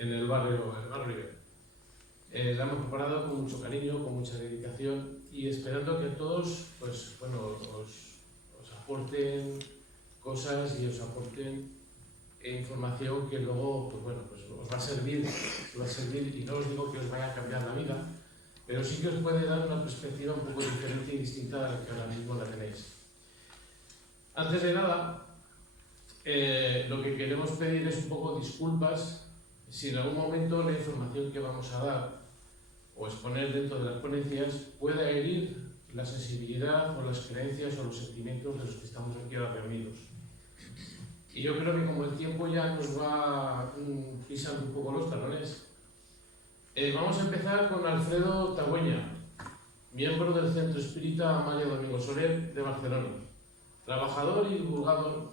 en el barrio Rivera. La hemos preparado con mucho cariño, con mucha dedicación y esperando que todos pues, bueno, os aporten cosas y os aporten información que luego pues, bueno, pues os va a servir y no os digo que os vaya a cambiar la vida, pero sí que os puede dar una perspectiva un poco diferente y distinta a la que ahora mismo la tenéis. Antes de nada, lo que queremos pedir es un poco disculpas si en algún momento la información que vamos a dar o exponer dentro de las ponencias pueda herir la sensibilidad o las creencias o los sentimientos de los que estamos aquí ahora reunidos. Y yo creo que como el tiempo ya nos va pisando un poco los talones, vamos a empezar con Alfredo Tagüeña, miembro del Centro Espírita Amalia Domingo Soler de Barcelona, trabajador y divulgador,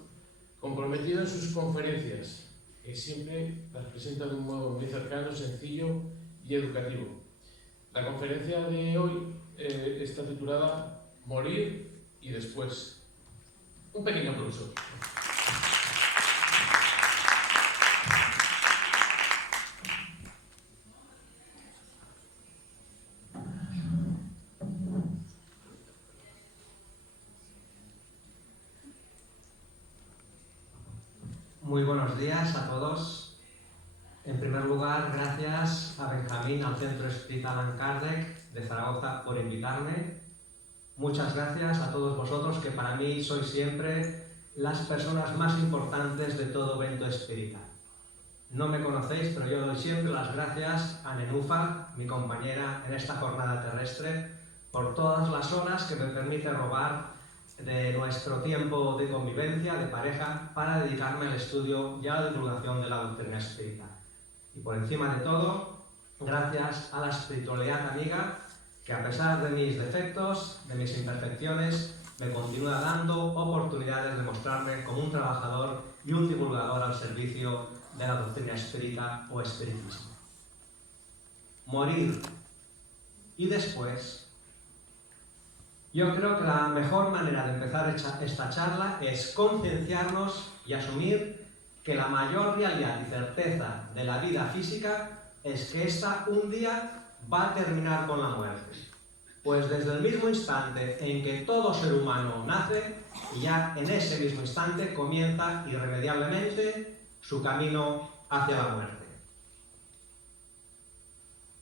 comprometido en sus conferencias, que siempre las presenta de un modo muy cercano, sencillo y educativo. La conferencia de hoy está titulada Morir y después. Un pequeño aplauso. Muy buenos días a todos. En primer lugar, gracias a Benjamín, al Centro Espírita Allan Kardec de Zaragoza por invitarme. Muchas gracias a todos vosotros que para mí sois siempre las personas más importantes de todo evento espírita. No me conocéis, pero yo doy siempre las gracias a Nenufa, mi compañera en esta jornada terrestre, por todas las horas que me permite robar de nuestro tiempo de convivencia, de pareja, para dedicarme al estudio y a la divulgación de la doctrina espírita. Y por encima de todo, gracias a la espiritualidad amiga, que a pesar de mis defectos, de mis imperfecciones, me continúa dando oportunidades de mostrarme como un trabajador y un divulgador al servicio de la doctrina espírita o espiritismo. Morir y después. Yo creo que la mejor manera de empezar esta charla es concienciarnos y asumir que la mayor realidad y certeza de la vida física es que ésta un día va a terminar con la muerte. Pues desde el mismo instante en que todo ser humano nace, y ya en ese mismo instante comienza irremediablemente su camino hacia la muerte.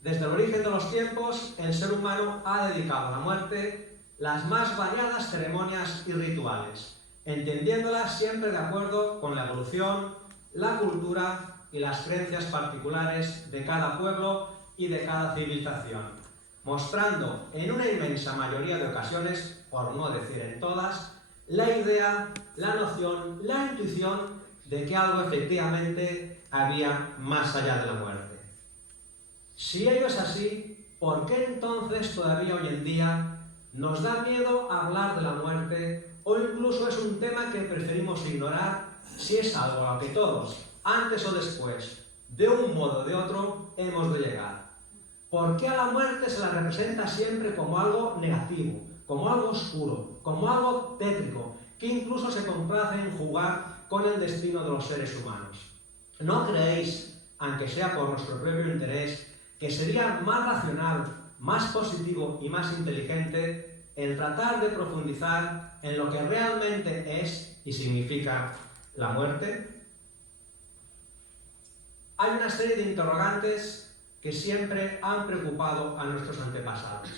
Desde el origen de los tiempos, el ser humano ha dedicado a la muerte las más variadas ceremonias y rituales, entendiéndolas siempre de acuerdo con la evolución, la cultura y las creencias particulares de cada pueblo y de cada civilización, mostrando en una inmensa mayoría de ocasiones, por no decir en todas, la idea, la noción, la intuición de que algo efectivamente había más allá de la muerte. Si ello es así, ¿por qué entonces todavía hoy en día nos da miedo hablar de la muerte o incluso es un tema que preferimos ignorar si es algo a lo que todos, antes o después, de un modo o de otro, hemos de llegar? ¿Por qué a la muerte se la representa siempre como algo negativo, como algo oscuro, como algo tétrico, que incluso se complace en jugar con el destino de los seres humanos? ¿No creéis, aunque sea por nuestro propio interés, que sería más racional, más positivo y más inteligente el tratar de profundizar en lo que realmente es y significa la muerte? Hay una serie de interrogantes que siempre han preocupado a nuestros antepasados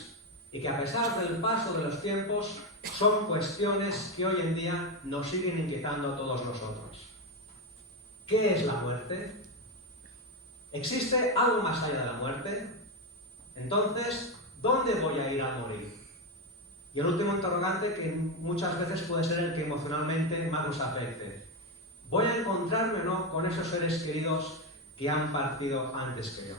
y que a pesar del paso de los tiempos son cuestiones que hoy en día nos siguen inquietando a todos nosotros. ¿Qué es la muerte? ¿Existe algo más allá de la muerte? Entonces, ¿dónde voy a ir a morir? Y el último interrogante, que muchas veces puede ser el que emocionalmente más nos afecte. ¿Voy a encontrarme o no con esos seres queridos que han partido antes que yo?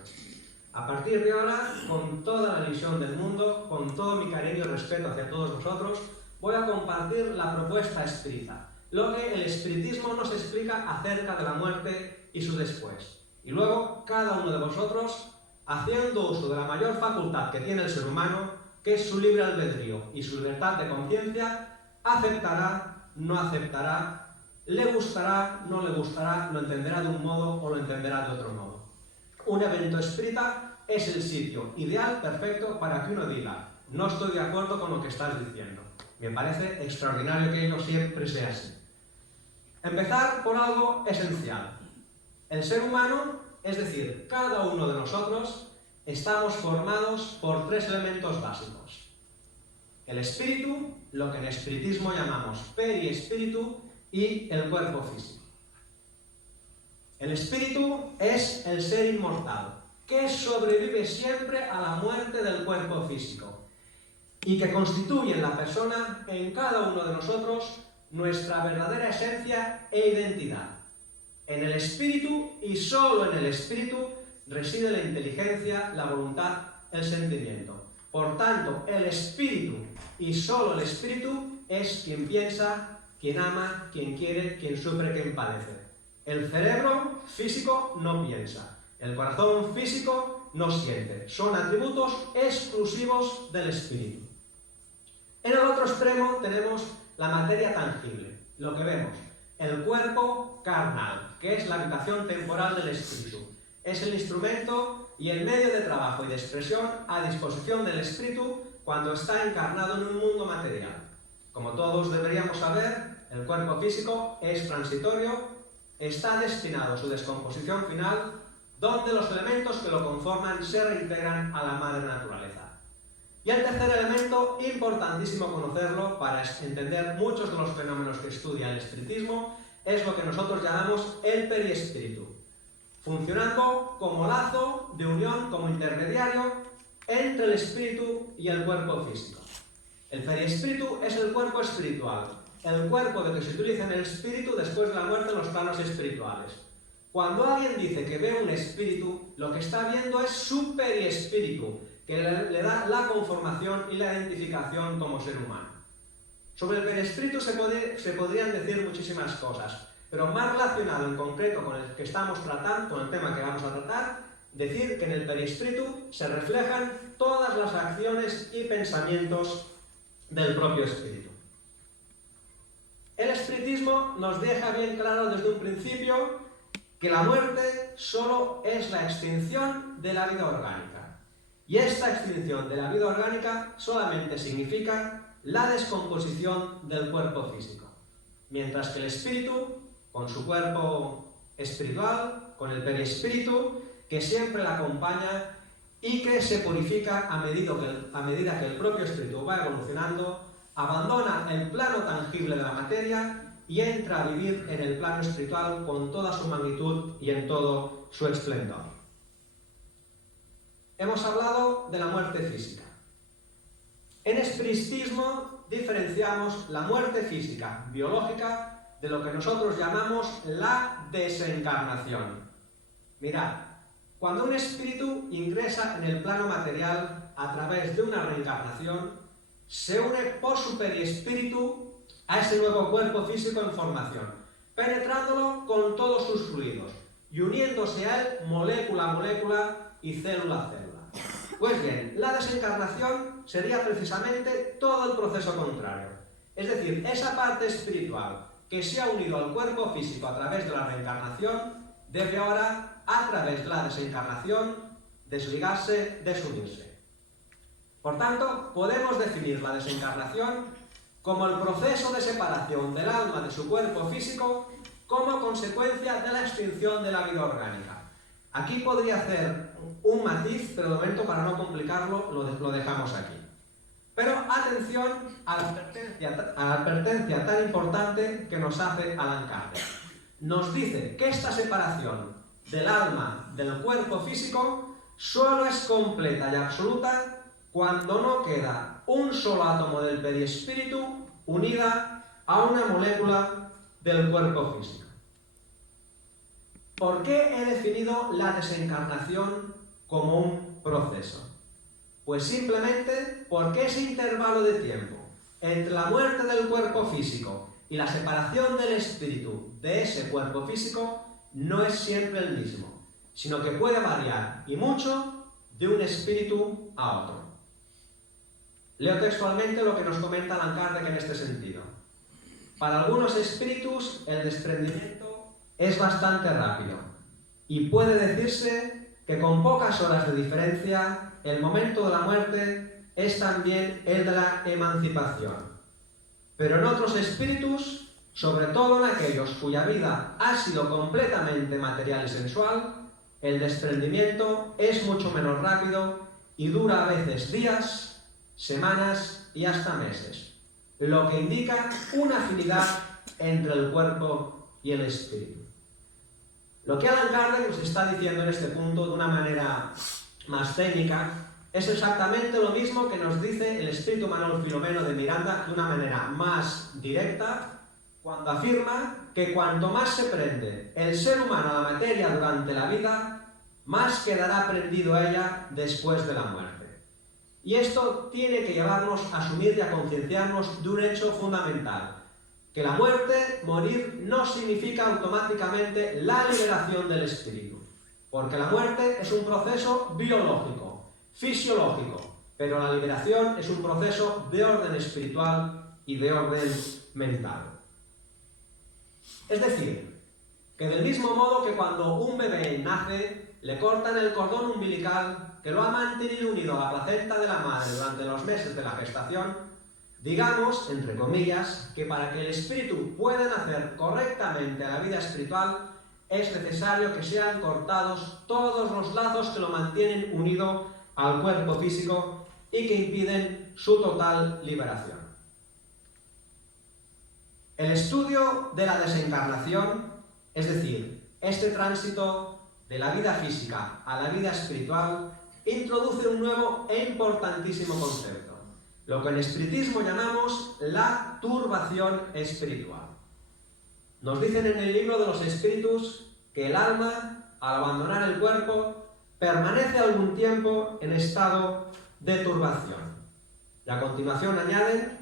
A partir de ahora, con toda la ilusión del mundo, con todo mi cariño y respeto hacia todos vosotros, voy a compartir la propuesta espírita, lo que el espiritismo nos explica acerca de la muerte y su después. Y luego, cada uno de vosotros, haciendo uso de la mayor facultad que tiene el ser humano, que es su libre albedrío y su libertad de conciencia, aceptará, no aceptará, le gustará, no le gustará, lo entenderá de un modo o lo entenderá de otro modo. un evento espírita es el sitio ideal, perfecto, para que uno diga: no estoy de acuerdo con lo que estás diciendo. Me parece extraordinario que ello siempre sea así. Empezar por algo esencial. El ser humano, es decir, cada uno de nosotros, estamos formados por 3 elementos básicos. El espíritu, lo que en espiritismo llamamos periespíritu, y el cuerpo físico. El espíritu es el ser inmortal, que sobrevive siempre a la muerte del cuerpo físico y que constituye en la persona, en cada uno de nosotros, nuestra verdadera esencia e identidad. En el espíritu, y solo en el espíritu, reside la inteligencia, la voluntad, el sentimiento. Por tanto, el espíritu, y solo el espíritu, es quien piensa, quien ama, quien quiere, quien sufre, quien padece. El cerebro físico no piensa, el corazón físico no siente. Son atributos exclusivos del espíritu. En el otro extremo tenemos la materia tangible, lo que vemos, el cuerpo carnal, que es la habitación temporal del espíritu. Es el instrumento y el medio de trabajo y de expresión a disposición del espíritu cuando está encarnado en un mundo material. Como todos deberíamos saber, el cuerpo físico es transitorio, está destinado a su descomposición final, donde los elementos que lo conforman se reintegran a la madre naturaleza. Y el tercer elemento, importantísimo conocerlo para entender muchos de los fenómenos que estudia el espiritismo, es lo que nosotros llamamos el periespíritu, funcionando como lazo de unión, como intermediario entre el espíritu y el cuerpo físico. El periespíritu es el cuerpo espiritual, el cuerpo que se utiliza en el espíritu después de la muerte en los planos espirituales. Cuando alguien dice que ve un espíritu, lo que está viendo es su periespíritu, que le da la conformación y la identificación como ser humano. Sobre el periespíritu se podrían decir muchísimas cosas, pero más relacionado en concreto con el que estamos tratando, con el tema que vamos a tratar, decir que en el periespíritu se reflejan todas las acciones y pensamientos del propio espíritu. El espiritismo nos deja bien claro desde un principio que la muerte solo es la extinción de la vida orgánica. Y esta extinción de la vida orgánica solamente significa la descomposición del cuerpo físico. Mientras que el espíritu, con su cuerpo espiritual, con el periespíritu, que siempre la acompaña y que se purifica a medida que el propio espíritu va evolucionando, abandona el plano tangible de la materia y entra a vivir en el plano espiritual con toda su magnitud y en todo su esplendor. Hemos hablado de la muerte física. En espiritismo diferenciamos la muerte física, biológica, de lo que nosotros llamamos la desencarnación. Mirad, cuando un espíritu ingresa en el plano material a través de una reencarnación, se une por su periespíritu a ese nuevo cuerpo físico en formación, penetrándolo con todos sus fluidos y uniéndose a él molécula a molécula y célula a célula. Pues bien, la desencarnación sería precisamente todo el proceso contrario. Es decir, esa parte espiritual que se ha unido al cuerpo físico a través de la reencarnación debe ahora, a través de la desencarnación, desligarse, desunirse. Por tanto, podemos definir la desencarnación como el proceso de separación del alma de su cuerpo físico como consecuencia de la extinción de la vida orgánica. Aquí podría hacer un matiz, pero de momento para no complicarlo lo dejamos aquí. Pero atención a la advertencia tan importante que nos hace Allan Kardec. Nos dice que esta separación del alma del cuerpo físico solo es completa y absoluta cuando no queda un solo átomo del periespíritu unida a una molécula del cuerpo físico. ¿Por qué he definido la desencarnación como un proceso? Pues simplemente porque ese intervalo de tiempo entre la muerte del cuerpo físico y la separación del espíritu de ese cuerpo físico no es siempre el mismo, sino que puede variar, y mucho, de un espíritu a otro. Leo textualmente lo que nos comenta Allan Kardec en este sentido. Para algunos espíritus el desprendimiento es bastante rápido y puede decirse que con pocas horas de diferencia, el momento de la muerte es también el de la emancipación. Pero en otros espíritus, sobre todo en aquellos cuya vida ha sido completamente material y sensual, el desprendimiento es mucho menos rápido y dura a veces días, semanas y hasta meses, lo que indica una afinidad entre el cuerpo y el espíritu. Lo que Allan Kardec nos está diciendo en este punto de una manera más técnica es exactamente lo mismo que nos dice el espíritu Manuel Filomeno de Miranda de una manera más directa cuando afirma que cuanto más se prende el ser humano a la materia durante la vida, más quedará prendido a ella después de la muerte. Y esto tiene que llevarnos a asumir y a concienciarnos de un hecho fundamental, que la muerte, morir, no significa automáticamente la liberación del espíritu, porque la muerte es un proceso biológico, fisiológico, pero la liberación es un proceso de orden espiritual y de orden mental. Es decir, que del mismo modo que cuando un bebé nace, le cortan el cordón umbilical que lo ha mantenido unido a la placenta de la madre durante los meses de la gestación, digamos, entre comillas, que para que el espíritu pueda nacer correctamente a la vida espiritual, es necesario que sean cortados todos los lazos que lo mantienen unido al cuerpo físico y que impiden su total liberación. El estudio de la desencarnación, es decir, este tránsito de la vida física a la vida espiritual, introduce un nuevo e importantísimo concepto, lo que en espiritismo llamamos la turbación espiritual. Nos dicen en el libro de los espíritus que el alma, al abandonar el cuerpo, permanece algún tiempo en estado de turbación. Y a continuación añaden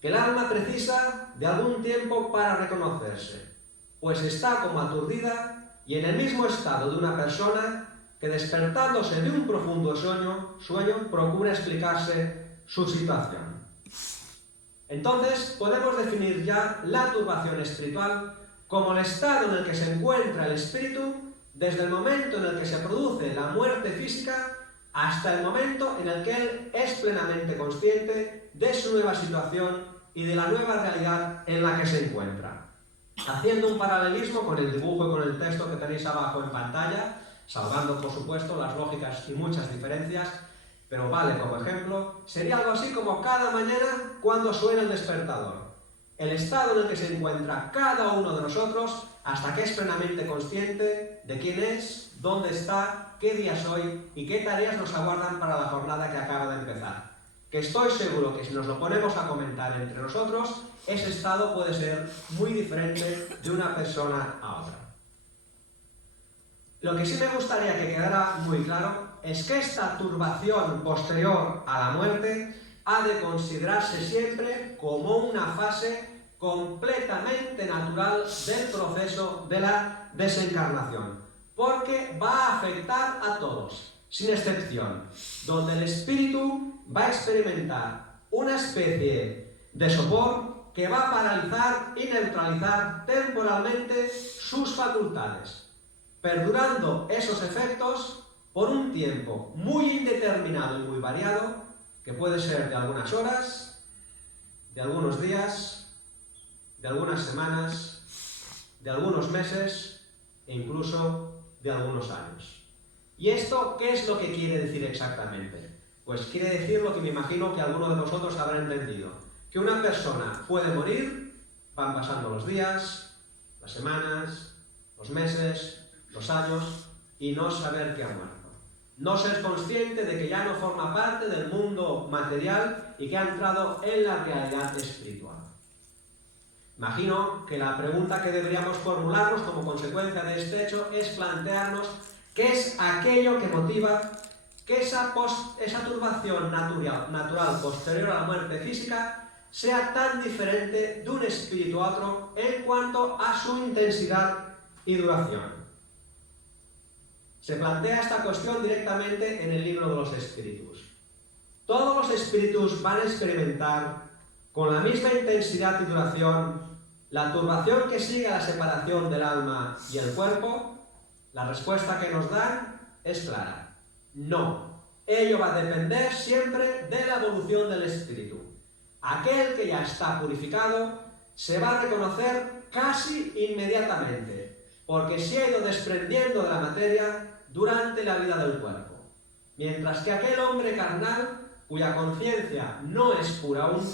que el alma precisa de algún tiempo para reconocerse, pues está como aturdida y en el mismo estado de una persona que, despertándose de un profundo sueño procura explicarse su situación. Entonces podemos definir ya la turbación espiritual como el estado en el que se encuentra el espíritu desde el momento en el que se produce la muerte física hasta el momento en el que él es plenamente consciente de su nueva situación y de la nueva realidad en la que se encuentra. Haciendo un paralelismo con el dibujo y con el texto que tenéis abajo en pantalla, salvando por supuesto las lógicas y muchas diferencias, pero vale como ejemplo, sería algo así como cada mañana cuando suena el despertador. El estado en el que se encuentra cada uno de nosotros hasta que es plenamente consciente de quién es, dónde está, qué día es hoy y qué tareas nos aguardan para la jornada que acaba de empezar. Que estoy seguro que si nos lo ponemos a comentar entre nosotros, ese estado puede ser muy diferente de una persona a otra. Lo que sí me gustaría que quedara muy claro es que esta turbación posterior a la muerte ha de considerarse siempre como una fase completamente natural del proceso de la desencarnación, porque va a afectar a todos, sin excepción, donde el espíritu va a experimentar una especie de sopor que va a paralizar y neutralizar temporalmente sus facultades, perdurando esos efectos por un tiempo muy indeterminado y muy variado, que puede ser de algunas horas, de algunos días, de algunas semanas, de algunos meses e incluso de algunos años. ¿Y esto qué es lo que quiere decir exactamente? Pues quiere decir lo que me imagino que alguno de vosotros habrá entendido, que una persona puede morir, van pasando los días, las semanas, los meses, los años, y no saber que ha muerto. No ser consciente de que ya no forma parte del mundo material y que ha entrado en la realidad espiritual. Imagino que la pregunta que deberíamos formularnos como consecuencia de este hecho es plantearnos qué es aquello que motiva que esa turbación natural posterior a la muerte física sea tan diferente de un espíritu a otro en cuanto a su intensidad y duración. Se plantea esta cuestión directamente en el libro de los espíritus. Todos los espíritus van a experimentar con la misma intensidad y duración la turbación que sigue a la separación del alma y el cuerpo. La respuesta que nos dan es clara. No. Ello va a depender siempre de la evolución del espíritu. Aquel que ya está purificado se va a reconocer casi inmediatamente, porque se ha ido desprendiendo de la materia durante la vida del cuerpo. Mientras que aquel hombre carnal, cuya conciencia no es pura aún,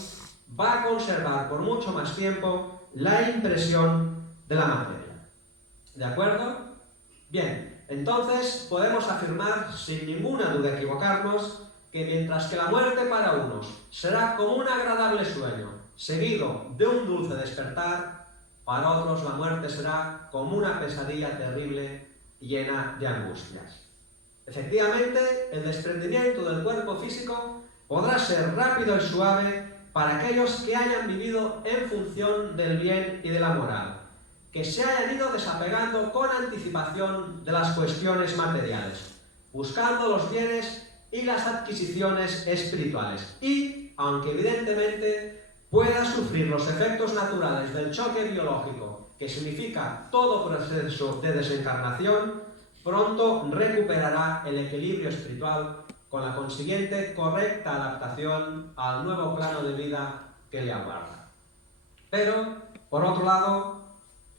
va a conservar por mucho más tiempo la impresión de la materia. ¿De acuerdo? Bien, entonces podemos afirmar sin ninguna duda equivocarnos que mientras que la muerte para unos será como un agradable sueño seguido de un dulce despertar, para otros la muerte será como una pesadilla terrible llena de angustias. Efectivamente, el desprendimiento del cuerpo físico podrá ser rápido y suave para aquellos que hayan vivido en función del bien y de la moral, que se hayan ido desapegando con anticipación de las cuestiones materiales, buscando los bienes y las adquisiciones espirituales, y, aunque evidentemente pueda sufrir los efectos naturales del choque biológico que significa todo proceso de desencarnación, pronto recuperará el equilibrio espiritual con la consiguiente correcta adaptación al nuevo plano de vida que le aguarda. Pero, por otro lado,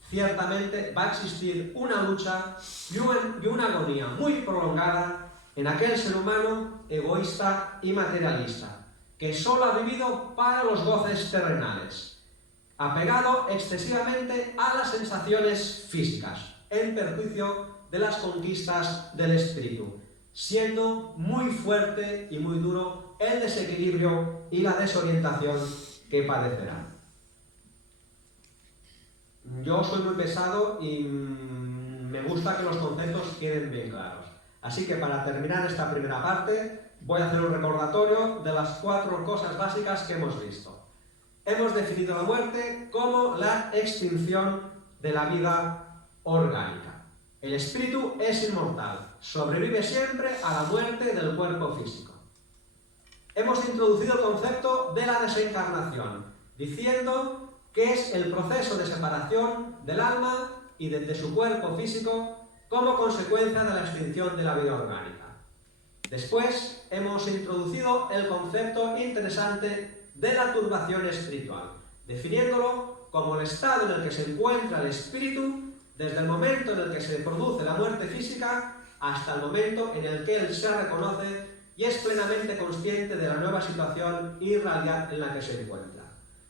ciertamente va a existir una lucha y una agonía muy prolongada en aquel ser humano egoísta y materialista, que solo ha vivido para los goces terrenales, apegado excesivamente a las sensaciones físicas, en perjuicio de las conquistas del espíritu, siendo muy fuerte y muy duro el desequilibrio y la desorientación que padecerá. Yo soy muy pesado y me gusta que los conceptos queden bien claros. Así que para terminar esta primera parte, voy a hacer un recordatorio de las 4 cosas básicas que hemos visto. Hemos definido la muerte como la extinción de la vida orgánica. El espíritu es inmortal, sobrevive siempre a la muerte del cuerpo físico. Hemos introducido el concepto de la desencarnación, diciendo que es el proceso de separación del alma y de su cuerpo físico como consecuencia de la extinción de la vida orgánica. Después hemos introducido el concepto interesante de la turbación espiritual, definiéndolo como el estado en el que se encuentra el espíritu desde el momento en el que se produce la muerte física hasta el momento en el que él se reconoce y es plenamente consciente de la nueva situación y realidad en la que se encuentra.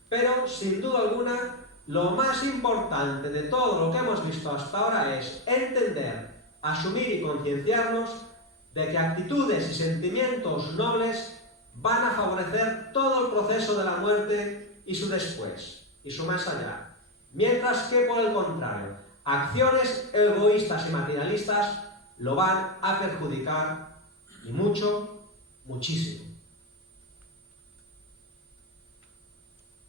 Pero, sin duda alguna, lo más importante de todo lo que hemos visto hasta ahora es entender, asumir y concienciarnos de que actitudes y sentimientos nobles van a favorecer todo el proceso de la muerte y su después, y su más allá. Mientras que, por el contrario, acciones egoístas y materialistas lo van a perjudicar y mucho, muchísimo.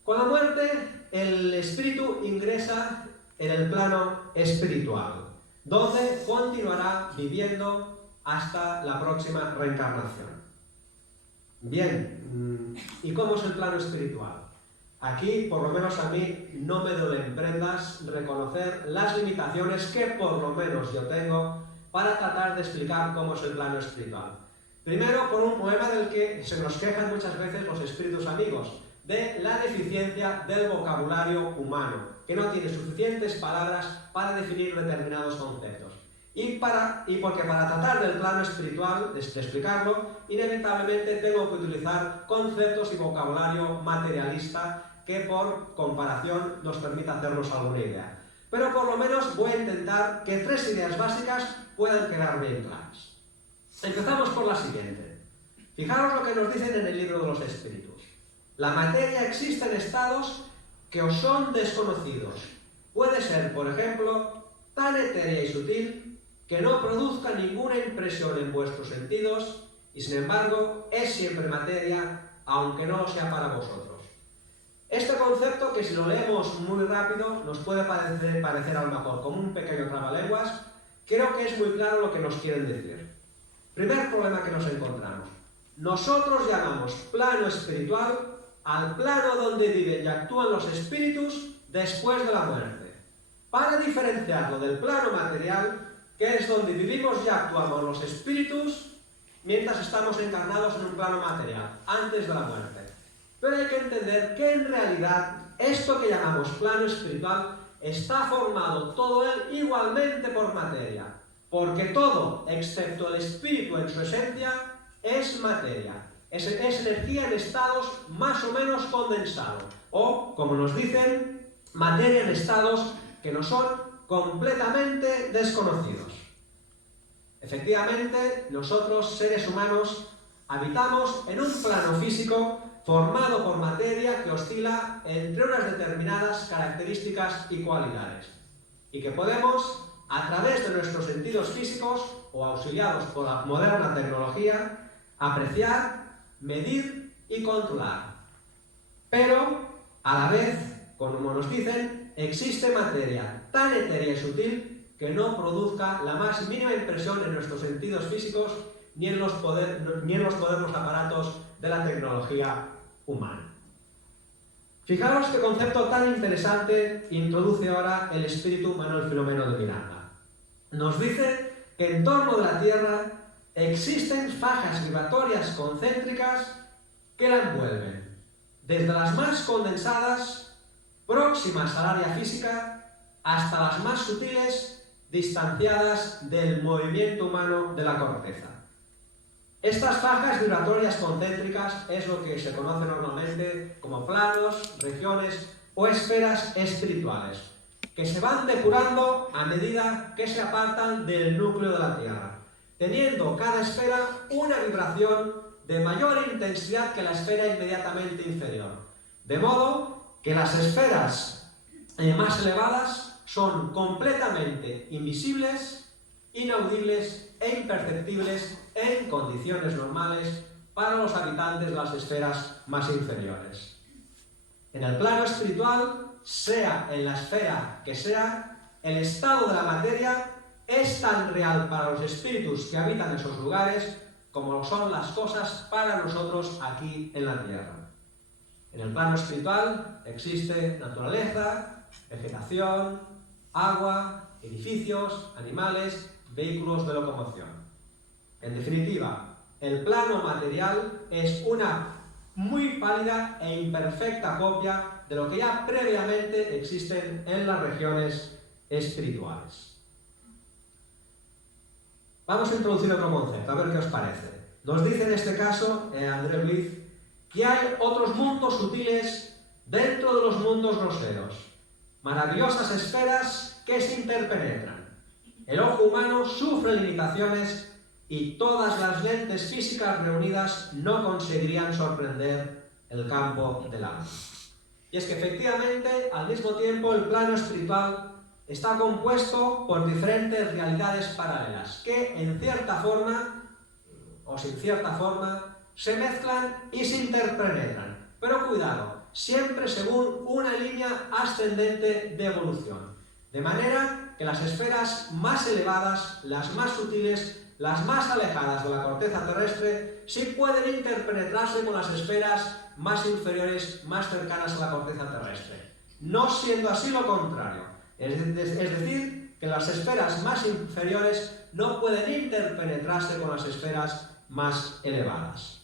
Con la muerte, el espíritu ingresa en el plano espiritual, donde continuará viviendo hasta la próxima reencarnación. Bien, ¿y cómo es el plano espiritual? Aquí, por lo menos a mí, no me duele en prendas reconocer las limitaciones que por lo menos yo tengo para tratar de explicar cómo es el plano espiritual. Primero, por un poema del que se nos quejan muchas veces los espíritus amigos, de la deficiencia del vocabulario humano, que no tiene suficientes palabras para definir determinados conceptos. Y porque para tratar del plano espiritual, de explicarlo, inevitablemente tengo que utilizar conceptos y vocabulario materialista que por comparación nos permita hacernos alguna idea. Pero por lo menos voy a intentar que 3 ideas básicas puedan quedar bien claras. Empezamos por la siguiente. Fijaros lo que nos dicen en el libro de los espíritus. La materia existe en estados que os son desconocidos. Puede ser, por ejemplo, tan etérea y sutil que no produzca ninguna impresión en vuestros sentidos y, sin embargo, es siempre materia, aunque no lo sea para vosotros. Este concepto, que si lo leemos muy rápido nos puede parecer a lo mejor como un pequeño trabalenguas, creo que es muy claro lo que nos quieren decir. Primer problema que nos encontramos. Nosotros llamamos plano espiritual al plano donde viven y actúan los espíritus después de la muerte. Para diferenciarlo del plano material, que es donde vivimos y actuamos los espíritus mientras estamos encarnados en un plano material, antes de la muerte. Pero hay que entender que en realidad esto que llamamos plano espiritual está formado todo él igualmente por materia, porque todo, excepto el espíritu en su esencia, es materia, es energía en estados más o menos condensados, o, como nos dicen, materia en estados que nos son completamente desconocidos. Efectivamente, nosotros, seres humanos, habitamos en un plano físico formado por materia que oscila entre unas determinadas características y cualidades, y que podemos, a través de nuestros sentidos físicos o auxiliados por la moderna tecnología, apreciar, medir y controlar. Pero, a la vez, como nos dicen, existe materia tan etérea y sutil que no produzca la más mínima impresión en nuestros sentidos físicos ni en los modernos aparatos de la tecnología humana. Fijaros qué concepto tan interesante introduce ahora el espíritu Manuel Filomeno de Miranda. Nos dice que en torno de la Tierra existen fajas vibratorias concéntricas que la envuelven, desde las más condensadas, próximas al área física, hasta las más sutiles, distanciadas del movimiento humano de la corteza. Estas fajas vibratorias concéntricas es lo que se conoce normalmente como planos, regiones o esferas espirituales, que se van depurando a medida que se apartan del núcleo de la Tierra, teniendo cada esfera una vibración de mayor intensidad que la esfera inmediatamente inferior. De modo que las esferas más elevadas son completamente invisibles, inaudibles e imperceptibles en condiciones normales para los habitantes de las esferas más inferiores. En el plano espiritual, sea en la esfera que sea, el estado de la materia es tan real para los espíritus que habitan esos lugares como lo son las cosas para nosotros aquí en la Tierra. En el plano espiritual existe naturaleza, vegetación, agua, edificios, animales, vehículos de locomoción. En definitiva, el plano material es una muy pálida e imperfecta copia de lo que ya previamente existen en las regiones espirituales. Vamos a introducir otro concepto, a ver qué os parece. Nos dice en este caso, André Luiz, que hay otros mundos sutiles dentro de los mundos groseros, maravillosas esferas que se interpenetran. El ojo humano sufre limitaciones y todas las lentes físicas reunidas no conseguirían sorprender el campo del alma. Y es que efectivamente, al mismo tiempo, el plano espiritual está compuesto por diferentes realidades paralelas que, en cierta forma, o sin cierta forma, se mezclan y se interpenetran. Pero cuidado, siempre según una línea ascendente de evolución. De manera que las esferas más elevadas, las más sutiles, las más alejadas de la corteza terrestre, sí pueden interpenetrarse con las esferas más inferiores, más cercanas a la corteza terrestre. No siendo así lo contrario. Es decir, que las esferas más inferiores no pueden interpenetrarse con las esferas más elevadas.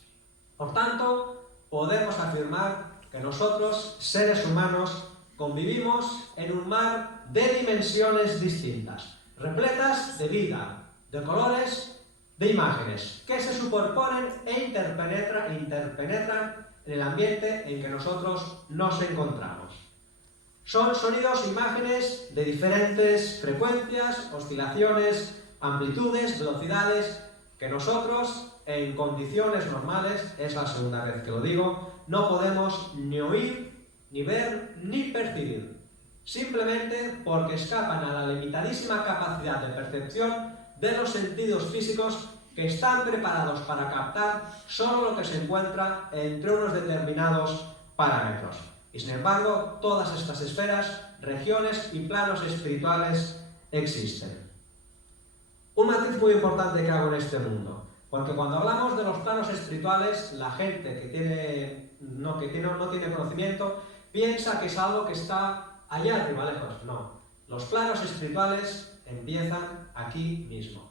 Por tanto, podemos afirmar que nosotros, seres humanos, convivimos en un mar de dimensiones distintas, repletas de vida, de colores, de imágenes, que se superponen e interpenetran en el ambiente en que nosotros nos encontramos. Son sonidos e imágenes de diferentes frecuencias, oscilaciones, amplitudes, velocidades, que nosotros, en condiciones normales, es la segunda vez que lo digo, no podemos ni oír, ni ver, ni percibir, simplemente porque escapan a la limitadísima capacidad de percepción de los sentidos físicos que están preparados para captar solo lo que se encuentra entre unos determinados parámetros. Y sin embargo, todas estas esferas, regiones y planos espirituales existen. Un matiz muy importante que hago en este mundo, porque cuando hablamos de los planos espirituales, la gente que no tiene conocimiento piensa que es algo que está allá arriba, lejos. No. Los planos espirituales empiezan aquí mismo.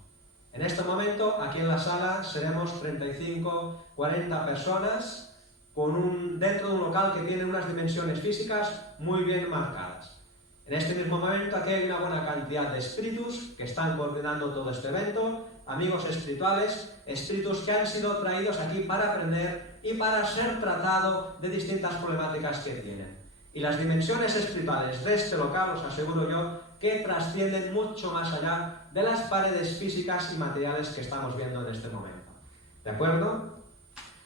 En este momento, aquí en la sala, seremos 35, 40 personas dentro de un local que tiene unas dimensiones físicas muy bien marcadas. En este mismo momento, aquí hay una buena cantidad de espíritus que están coordinando todo este evento, amigos espirituales, espíritus que han sido traídos aquí para aprender y para ser tratados de distintas problemáticas que tienen. Y las dimensiones espirituales de este local, os aseguro yo, que trascienden mucho más allá de las paredes físicas y materiales que estamos viendo en este momento. ¿De acuerdo?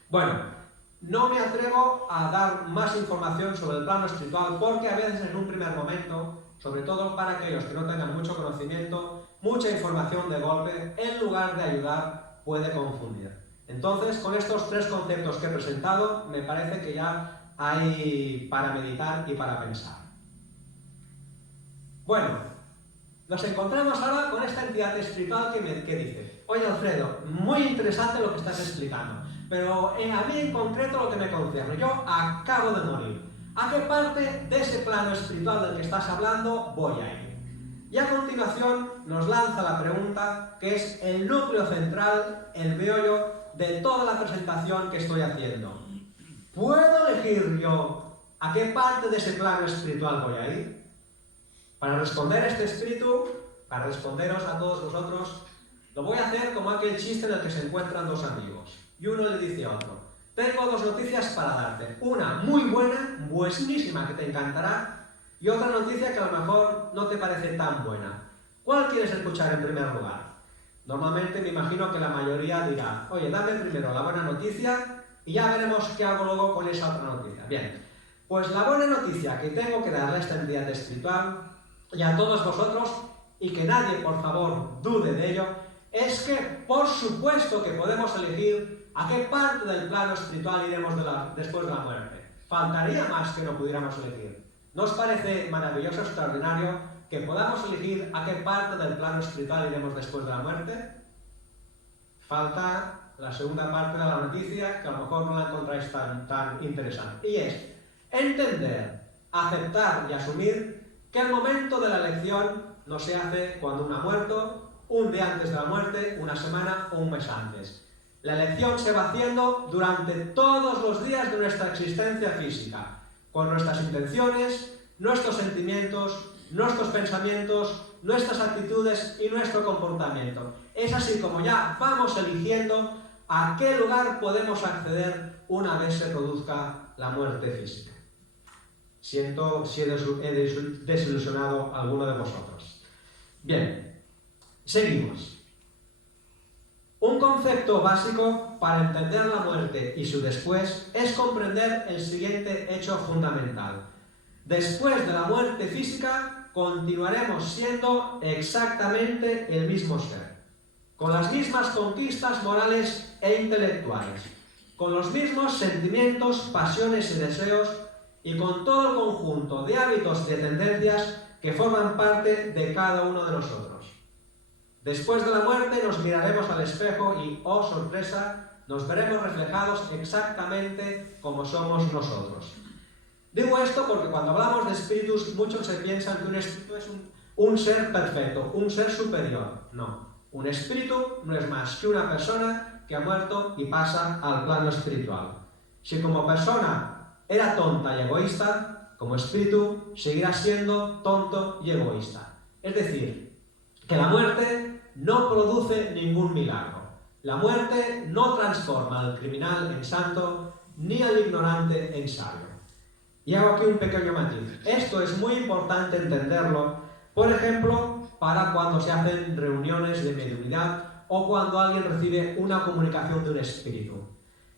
Bueno, no me atrevo a dar más información sobre el plano espiritual porque a veces en un primer momento, sobre todo para aquellos que no tengan mucho conocimiento, mucha información de golpe, en lugar de ayudar, puede confundir. Entonces, con estos 3 conceptos que he presentado, me parece que ya hay para meditar y para pensar. Bueno, nos encontramos ahora con esta entidad espiritual que dice: oye Alfredo, muy interesante lo que estás explicando, pero a mí en concreto lo que me concierne, yo acabo de morir. ¿A qué parte de ese plano espiritual del que estás hablando voy a ir? Y a continuación nos lanza la pregunta que es el núcleo central, el meollo de toda la presentación que estoy haciendo. ¿Puedo elegir yo a qué parte de ese plano espiritual voy a ir? Para responder a este espíritu, para responderos a todos vosotros, lo voy a hacer como aquel chiste en el que se encuentran 2 amigos. Y uno le dice a otro: tengo 2 noticias para darte. Una muy buena, buenísima, que te encantará, y otra noticia que a lo mejor no te parece tan buena. ¿Cuál quieres escuchar en primer lugar? Normalmente me imagino que la mayoría dirá: oye, dame primero la buena noticia y ya veremos qué hago luego con esa otra noticia. Bien, pues la buena noticia que tengo que darle a esta entidad espiritual y a todos vosotros, y que nadie por favor dude de ello, es que por supuesto que podemos elegir a qué parte del plano espiritual iremos después de la muerte. Faltaría más que no pudiéramos elegir. ¿No os parece maravilloso, extraordinario, que podamos elegir a qué parte del plano espiritual iremos después de la muerte? Falta la segunda parte de la noticia, que a lo mejor no la encontráis tan interesante, y es entender, aceptar y asumir que el momento de la elección no se hace cuando uno ha muerto, un día antes de la muerte, una semana o un mes antes. La elección se va haciendo durante todos los días de nuestra existencia física, con nuestras intenciones, nuestros sentimientos, nuestros pensamientos, nuestras actitudes y nuestro comportamiento. Es así como ya vamos eligiendo a qué lugar podemos acceder una vez se produzca la muerte física. Siento si he desilusionado a alguno de vosotros. Bien, seguimos. Un concepto básico para entender la muerte y su después es comprender el siguiente hecho fundamental. Después de la muerte física, continuaremos siendo exactamente el mismo ser, con las mismas conquistas morales e intelectuales, con los mismos sentimientos, pasiones y deseos, y con todo el conjunto de hábitos y de tendencias que forman parte de cada uno de nosotros. Después de la muerte nos miraremos al espejo y, oh sorpresa, nos veremos reflejados exactamente como somos nosotros. Digo esto porque cuando hablamos de espíritus, muchos se piensan que un espíritu es un ser perfecto, un ser superior. No, un espíritu no es más que una persona que ha muerto y pasa al plano espiritual. Si como persona era tonta y egoísta, como espíritu seguirá siendo tonto y egoísta. Es decir, que la muerte no produce ningún milagro. La muerte no transforma al criminal en santo, ni al ignorante en sabio. Y hago aquí un pequeño matiz. Esto es muy importante entenderlo, por ejemplo, para cuando se hacen reuniones de mediunidad o cuando alguien recibe una comunicación de un espíritu.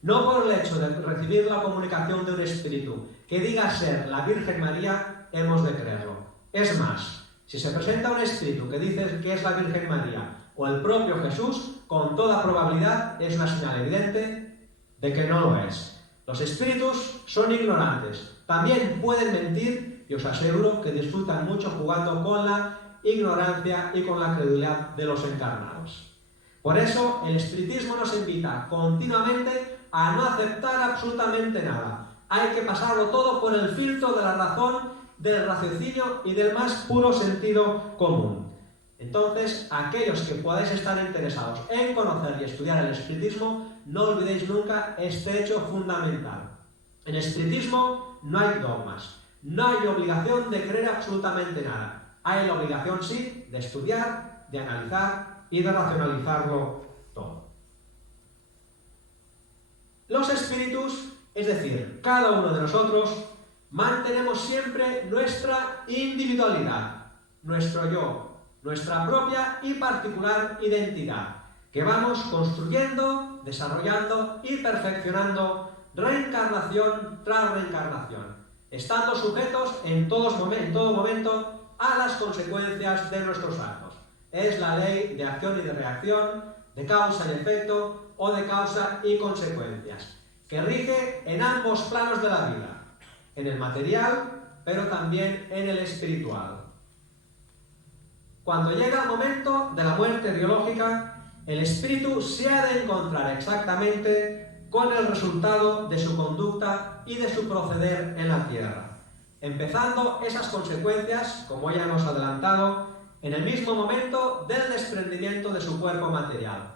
No por el hecho de recibir la comunicación de un espíritu que diga ser la Virgen María, hemos de creerlo. Es más, si se presenta un espíritu que dice que es la Virgen María o el propio Jesús, con toda probabilidad es una señal evidente de que no lo es. Los espíritus son ignorantes, también pueden mentir y os aseguro que disfrutan mucho jugando con la ignorancia y con la credulidad de los encarnados. Por eso el espiritismo nos invita continuamente a no aceptar absolutamente nada. Hay que pasarlo todo por el filtro de la razón, del raciocinio y del más puro sentido común. Entonces, aquellos que podáis estar interesados en conocer y estudiar el espiritismo, no olvidéis nunca este hecho fundamental. En espiritismo no hay dogmas, no hay obligación de creer absolutamente nada. Hay la obligación, sí, de estudiar, de analizar y de racionalizarlo todo. Los espíritus, es decir, cada uno de nosotros, mantenemos siempre nuestra individualidad, nuestro yo, nuestra propia y particular identidad, que vamos construyendo, desarrollando y perfeccionando reencarnación tras reencarnación, estando sujetos en todo momento a las consecuencias de nuestros actos. Es la ley de acción y de reacción, de causa y efecto o de causa y consecuencias, que rige en ambos planos de la vida, en el material, pero también en el espiritual. Cuando llega el momento de la muerte biológica, el espíritu se ha de encontrar exactamente con el resultado de su conducta y de su proceder en la tierra, empezando esas consecuencias, como ya hemos adelantado, en el mismo momento del desprendimiento de su cuerpo material,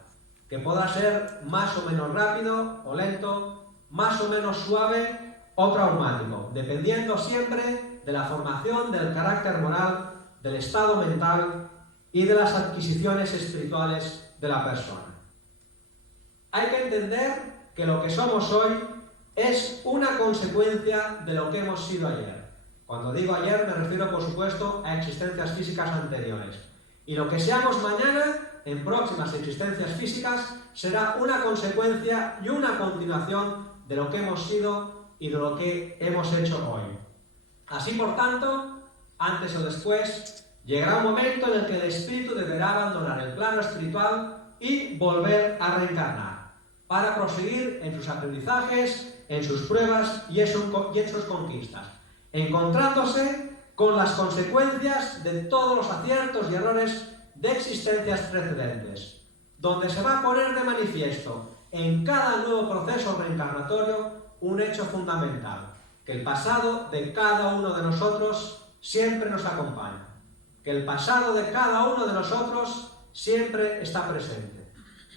que podrá ser más o menos rápido o lento, más o menos suave o traumático, dependiendo siempre de la formación del carácter moral, del estado mental y de las adquisiciones espirituales de la persona. Hay que entender que lo que somos hoy es una consecuencia de lo que hemos sido ayer. Cuando digo ayer me refiero, por supuesto, a existencias físicas anteriores. Y lo que seamos mañana, en próximas existencias físicas, será una consecuencia y una continuación de lo que hemos sido y de lo que hemos hecho hoy. Así, por tanto, antes o después, llegará un momento en el que el espíritu deberá abandonar el plano espiritual y volver a reencarnar, para proseguir en sus aprendizajes, en sus pruebas y en sus conquistas, encontrándose con las consecuencias de todos los aciertos y errores de existencias precedentes, donde se va a poner de manifiesto en cada nuevo proceso reencarnatorio un hecho fundamental, que el pasado de cada uno de nosotros siempre nos acompaña, que el pasado de cada uno de nosotros siempre está presente.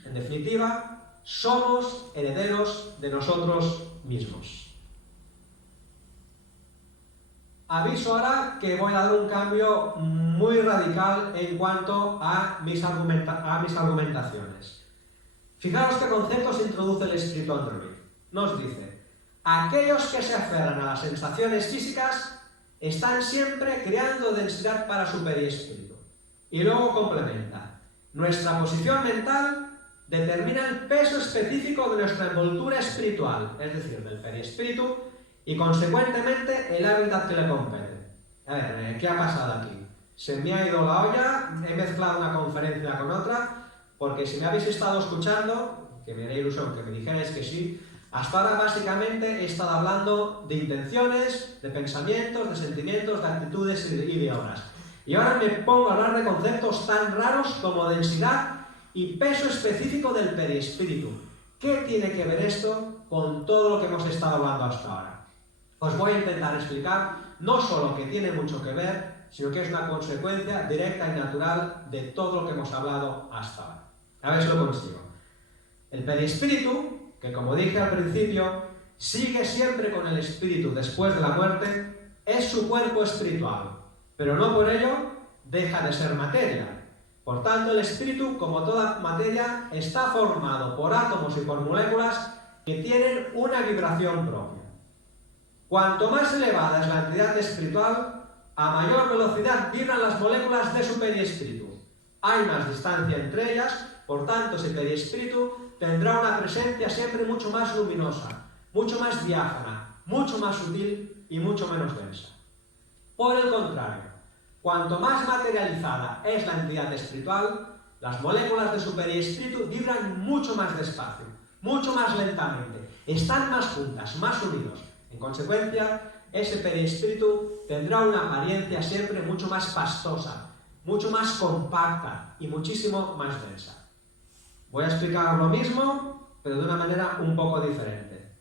En definitiva, somos herederos de nosotros mismos. Aviso ahora que voy a dar un cambio muy radical en cuanto a mis argumentaciones. Fijaros qué conceptos introduce el espíritu Android. Nos dice: aquellos que se aferran a las sensaciones físicas están siempre creando densidad para su perispíritu. Y luego complementa: nuestra posición mental determina el peso específico de nuestra envoltura espiritual, es decir, del perispíritu, y consecuentemente el hábitat que le compete. A ver, ¿qué ha pasado aquí? Se me ha ido la olla, he mezclado una conferencia con otra, porque si me habéis estado escuchando, que me haría ilusión que me dijerais que sí, hasta ahora básicamente he estado hablando de intenciones, de pensamientos, de sentimientos, de actitudes y de obras. Y ahora me pongo a hablar de conceptos tan raros como densidad y peso específico del perispíritu. ¿Qué tiene que ver esto con todo lo que hemos estado hablando hasta ahora? Os voy a intentar explicar no solo que tiene mucho que ver, sino que es una consecuencia directa y natural de todo lo que hemos hablado hasta ahora. A ver si lo consigo. El perispíritu, que como dije al principio, sigue siempre con el espíritu después de la muerte, es su cuerpo espiritual, pero no por ello deja de ser materia. Por tanto, el espíritu, como toda materia, está formado por átomos y por moléculas que tienen una vibración propia. Cuanto más elevada es la entidad espiritual, a mayor velocidad vibran las moléculas de su perispíritu. Hay más distancia entre ellas, por tanto, ese perispíritu tendrá una presencia siempre mucho más luminosa, mucho más diáfana, mucho más sutil y mucho menos densa. Por el contrario, cuanto más materializada es la entidad espiritual, las moléculas de su perispíritu vibran mucho más despacio, mucho más lentamente, están más juntas, más unidos. En consecuencia, ese perispíritu tendrá una apariencia siempre mucho más pastosa, mucho más compacta y muchísimo más densa. Voy a explicar lo mismo, pero de una manera un poco diferente.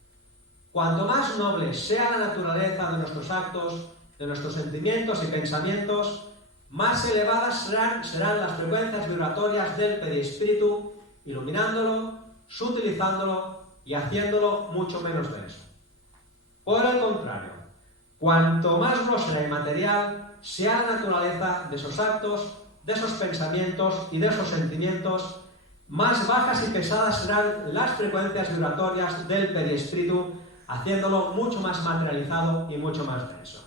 Cuanto más noble sea la naturaleza de nuestros actos, de nuestros sentimientos y pensamientos, más elevadas serán las frecuencias vibratorias del perispíritu, iluminándolo, sutilizándolo y haciéndolo mucho menos denso. Por el contrario, cuanto más grosera y material sea la naturaleza de esos actos, de esos pensamientos y de esos sentimientos, más bajas y pesadas serán las frecuencias vibratorias del perispíritu, haciéndolo mucho más materializado y mucho más denso.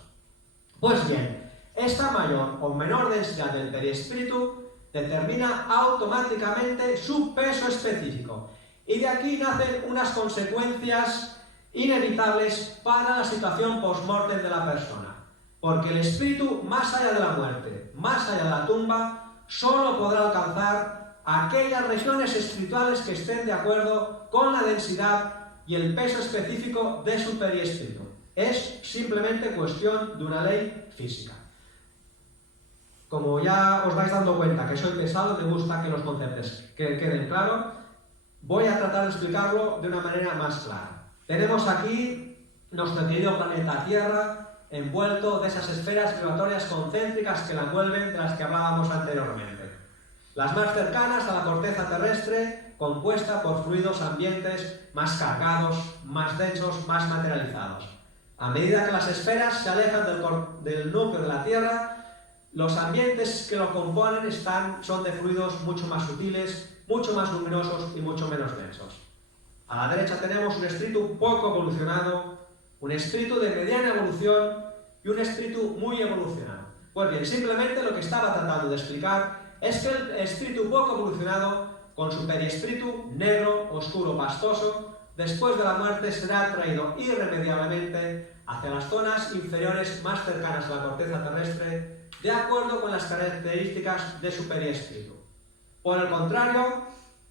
Pues bien, esta mayor o menor densidad del perispíritu determina automáticamente su peso específico, y de aquí nacen unas consecuencias inevitables para la situación post-mortem de la persona, porque el espíritu, más allá de la muerte, más allá de la tumba, solo podrá alcanzar aquellas regiones espirituales que estén de acuerdo con la densidad y el peso específico de su perispíritu. Es simplemente cuestión de una ley física. Como ya os vais dando cuenta que soy pesado, me gusta que los conceptos queden claros, voy a tratar de explicarlo de una manera más clara. Tenemos aquí nuestro querido planeta Tierra, envuelto de esas esferas vibratorias concéntricas que la envuelven, de las que hablábamos anteriormente. Las más cercanas a la corteza terrestre, compuesta por fluidos ambientes más cargados, más densos, más materializados. A medida que las esferas se alejan del núcleo de la Tierra, los ambientes que lo componen son de fluidos mucho más sutiles, mucho más luminosos y mucho menos densos. A la derecha tenemos un espíritu poco evolucionado, un espíritu de mediana evolución y un espíritu muy evolucionado. Pues bien, simplemente lo que estaba tratando de explicar es que el espíritu poco evolucionado, con su perispíritu negro, oscuro, pastoso, después de la muerte será traído irremediablemente hacia las zonas inferiores más cercanas a la corteza terrestre, de acuerdo con las características de su perispíritu. Por el contrario,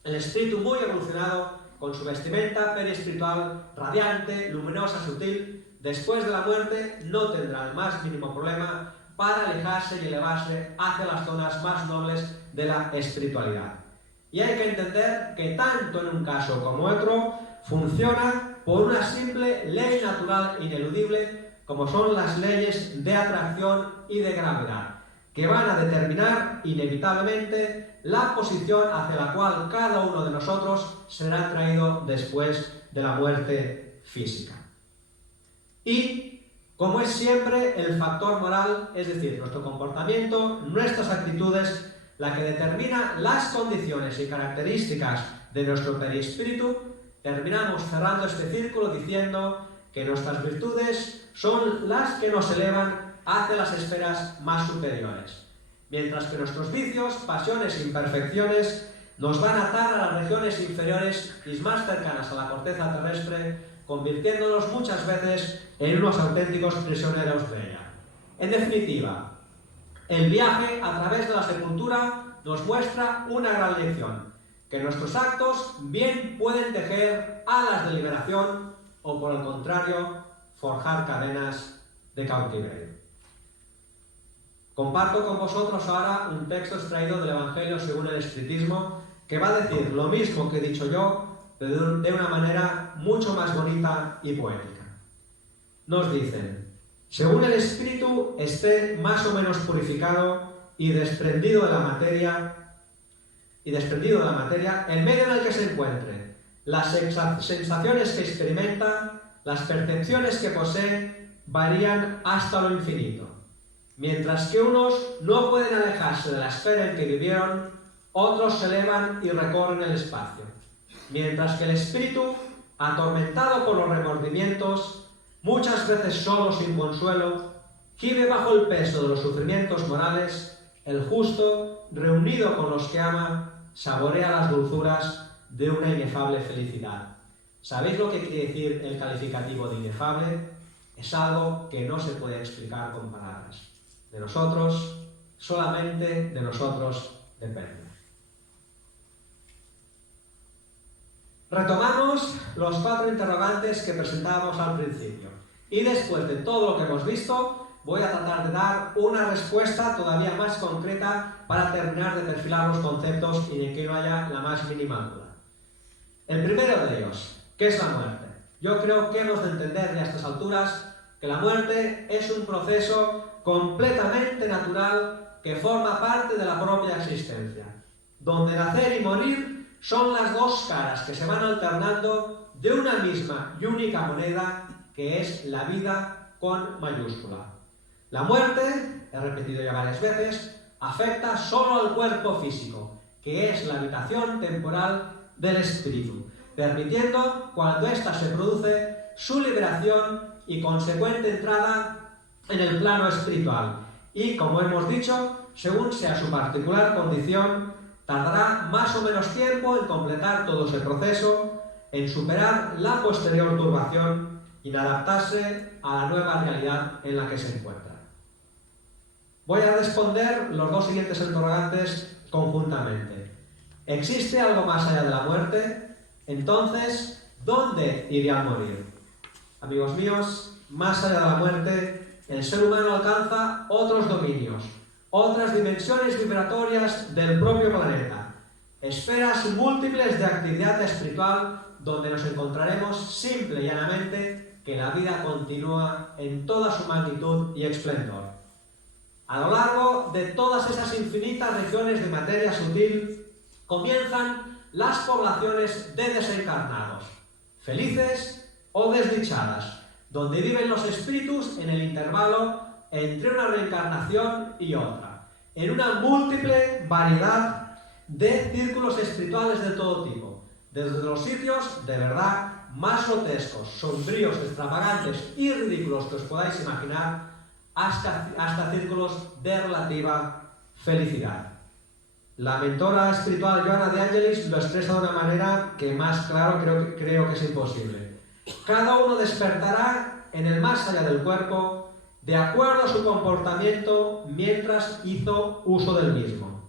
el espíritu muy evolucionado, con su vestimenta perispiritual radiante, luminosa, sutil, después de la muerte no tendrá el más mínimo problema para alejarse y elevarse hacia las zonas más nobles de la espiritualidad. Y hay que entender que tanto en un caso como otro funciona por una simple ley natural ineludible, como son las leyes de atracción y de gravedad, que van a determinar inevitablemente la posición hacia la cual cada uno de nosotros será traído después de la muerte física. Y, como es siempre, el factor moral, es decir, nuestro comportamiento, nuestras actitudes, la que determina las condiciones y características de nuestro perispíritu, terminamos cerrando este círculo diciendo que nuestras virtudes son las que nos elevan hacia las esferas más superiores, mientras que nuestros vicios, pasiones e imperfecciones nos van a atar a las regiones inferiores y más cercanas a la corteza terrestre, convirtiéndonos muchas veces en unos auténticos prisioneros de ella. En definitiva, el viaje a través de la sepultura nos muestra una gran lección, que nuestros actos bien pueden tejer alas de liberación o, por el contrario, forjar cadenas de cautiverio. Comparto con vosotros ahora un texto extraído del Evangelio según el Espiritismo, que va a decir lo mismo que he dicho yo, pero de una manera mucho más bonita y poética. Nos dicen: según el espíritu esté más o menos purificado y desprendido de la materia, el medio en el que se encuentre, las sensaciones que experimenta, las percepciones que posee, varían hasta lo infinito. Mientras que unos no pueden alejarse de la esfera en que vivieron, otros se elevan y recorren el espacio. Mientras que el espíritu, atormentado por los remordimientos, muchas veces solo sin consuelo, gime bajo el peso de los sufrimientos morales, el justo, reunido con los que ama, saborea las dulzuras de una inefable felicidad. ¿Sabéis lo que quiere decir el calificativo de inefable? Es algo que no se puede explicar con palabras. De nosotros, solamente de nosotros depende. Retomamos los 4 interrogantes que presentábamos al principio. Y después de todo lo que hemos visto, voy a tratar de dar una respuesta todavía más concreta para terminar de perfilar los conceptos y de que no haya la más mínima duda. El primero de ellos, ¿qué es la muerte? Yo creo que hemos de entender a estas alturas que la muerte es un proceso completamente natural que forma parte de la propia existencia, donde nacer y morir son las dos caras que se van alternando de una misma y única moneda, que es la vida con mayúscula. La muerte, he repetido ya varias veces, afecta solo al cuerpo físico, que es la habitación temporal del espíritu, permitiendo, cuando ésta se produce, su liberación y consecuente entrada en el plano espiritual. Y, como hemos dicho, según sea su particular condición, tardará más o menos tiempo en completar todo ese proceso, en superar la posterior turbación y en adaptarse a la nueva realidad en la que se encuentra. Voy a responder los dos siguientes interrogantes conjuntamente. ¿Existe algo más allá de la muerte? Entonces, ¿dónde iría a morir? Amigos míos, más allá de la muerte, el ser humano alcanza otros dominios, otras dimensiones vibratorias del propio planeta, esferas múltiples de actividad espiritual donde nos encontraremos simple y llanamente que la vida continúa en toda su magnitud y esplendor. A lo largo de todas esas infinitas regiones de materia sutil comienzan las poblaciones de desencarnados, felices o desdichadas, donde viven los espíritus en el intervalo entre una reencarnación y otra, en una múltiple variedad de círculos espirituales de todo tipo, desde los sitios de verdad más grotescos, sombríos, extravagantes y ridículos que os podáis imaginar, hasta círculos de relativa felicidad. La mentora espiritual Joana de Angelis lo expresa de una manera que más claro creo que es imposible. Cada uno despertará en el más allá del cuerpo de acuerdo a su comportamiento mientras hizo uso del mismo.